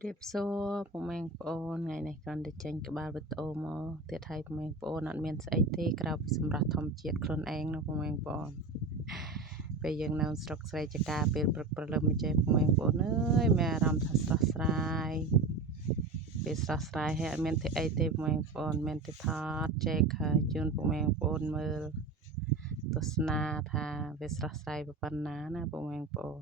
เรียบโซ่ผมเองปอนไงในการเดินจังกับบาลประตูมอเตียไทยผมเองปอนนัดเมียนไอเทกราบสำหรับทำเจียดคลนเองนะผมเองปอนไปยังนาวสตรอกใส่จักราเป็นประเริ่มไม่ใจผมเองปอนเอ้ยแม่รำทัศน์สลายเป็นสลายให้เมียนไอเทผมเองปอนเมียนทอดเจคจูนผมเองปอนมือตุสนาธาเป็นสลายแบบปนนานะผมเองปอน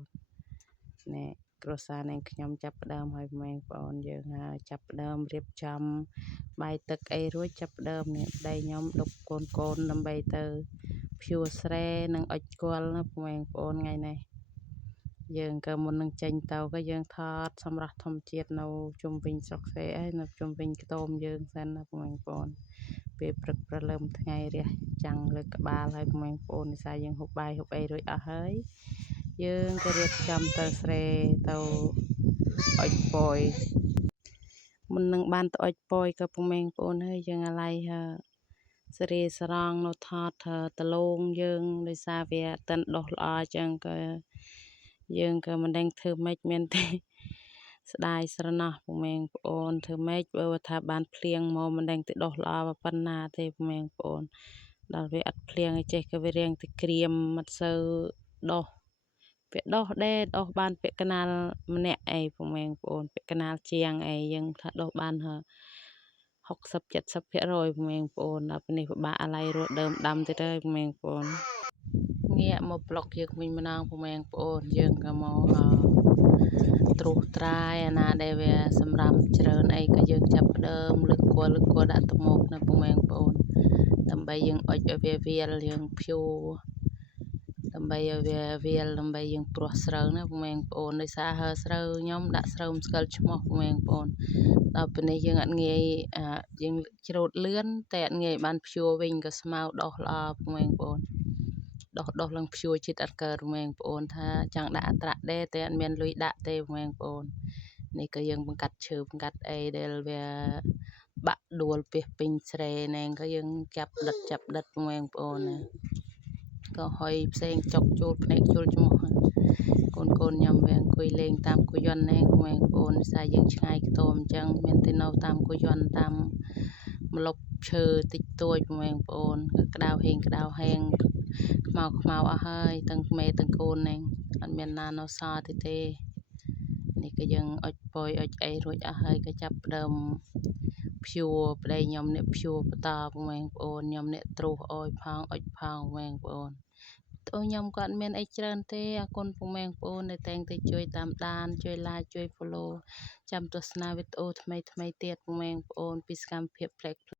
เนี่ยกรสานเองขยมจับดามให้แมงปอนยังจับดามเรียบจำใบตะไอรู้จับดามเนี่ยได้ยมดกโกนลำใบเตอผิวแสรนังอัดกวลนะแมงปอนไงเนี่ยยังก็มันนังเจนเตาก็ยังทอดสำหรับทำเจียดเราจุ่มวิงสอกเสไอ้นับจุ่มวิงกระต้มยังเส้นนะแมงปอนเปรปรึกประเริ่มไงเรียจังเลยกบาลให้แมงปอนใส่ยังหุบใบหุบไอรู้อะเฮ้ยយើងក៏រៀបចំទៅស្រែទៅអុចពយមុននឹងបានទៅអុចពយក៏ពុំមែងបងហើយយើងអាឡ័យសេរីសរងនៅថតតលងយើងដោយសារវាតិនដោះល្អចឹងក៏យើងក៏មិនដឹងធ្វើម៉េចមានទេស្ដាយស្រណោះពុំមែងបងធ្វើម៉េចបើថាបានភ្លៀងមកមិនដឹងទៅដោះល្អប៉ុណ្ណាទេពុំមែងបងដល់វាអត់ភ្លៀងឯចេះក៏វារៀងទៅក្រៀមមិនសូវដោះពាក់ដោះដេដោះបានពាក់កណាលម្នាក់អីពុំមែងបងពាក់កណាលជាងអីយើងថាដោះបាន60-70%ពុំមែងបងដល់ពេលនេះពិបាកអាឡ័យរស់ដើមដាំទៀតហើយពុំមែងបងងាកមកប្លុកយើងវិញម្ដងពុំមែងបងយើងក៏មកត្រួសត្រាយអាណាដែលវាសម្រាប់ច្រើនអីក៏យើងចាប់ដើមលើកគល់ដាក់ទៅមុខណាពុំមែងបងដើម្បីយើងអុចឲ្យវាវាលយើងភួរដើម្បីឲ្យវាវាលដើម្បីយើងព្រោះស្រូវណាពុំមែងបងដោយសារហើស្រូវខ្ញុំដាក់ស្រូវស្កិលឈ្មោះពុំមែងបងដល់ពេលនេះយើងអត់ងាយយើងច្រូតលឿនតែអត់ងាយបានភួរវិញក៏ស្មៅដោះល្អពុំមែងបងដោះឡើងភួរចិត្តអត់កើតពុំមែងបងថាចង់ដាក់អត្រាក់ដែរតែអត់មានលុយដាក់ទេពុំមែងបងនេះក៏យើងបង្កាត់ឈើបង្កាត់អីដែលវាបាក់ដួលពេញស្រែណែក៏យើងចាប់ដិតពុំមែងបងណាក៏ហុយផ្សេងចុកជួលភ្នែកជួលច្មោះកូនខ្ញុំវាអង្គុយលេងតាមគូយន្តណែពុំមែងបងដោយសារយើងឆ្ងាយខ្ទមអញ្ចឹងមានតែនៅតាមគូយន្តតាមម្លប់ឈើតិចតួចពុំមែងបងគឺក្តៅហេងខ្មៅអស់ហើយទាំងក្មេទាំងកូនណែអត់មានណានៅសល់ទេនេះក៏យើងអុចពយអុចអីរួចអស់ហើយក៏ចាប់ដើមភួរប្តីខ្ញុំនេះភួរបន្តពុំមែងបងខ្ញុំនេះត្រួសអុយផងអុចផងពុំមែងបងតើខ្ញុំក៏អត់មានអីច្រើនទេអរគុណពុំមែងបងដែលតែងតែជួយតាមដានជួយ like ជួយ follow ចាំទស្សនាវីដេអូថ្មីទៀតពុំមែងបងពីសកម្មភាពផ្លែក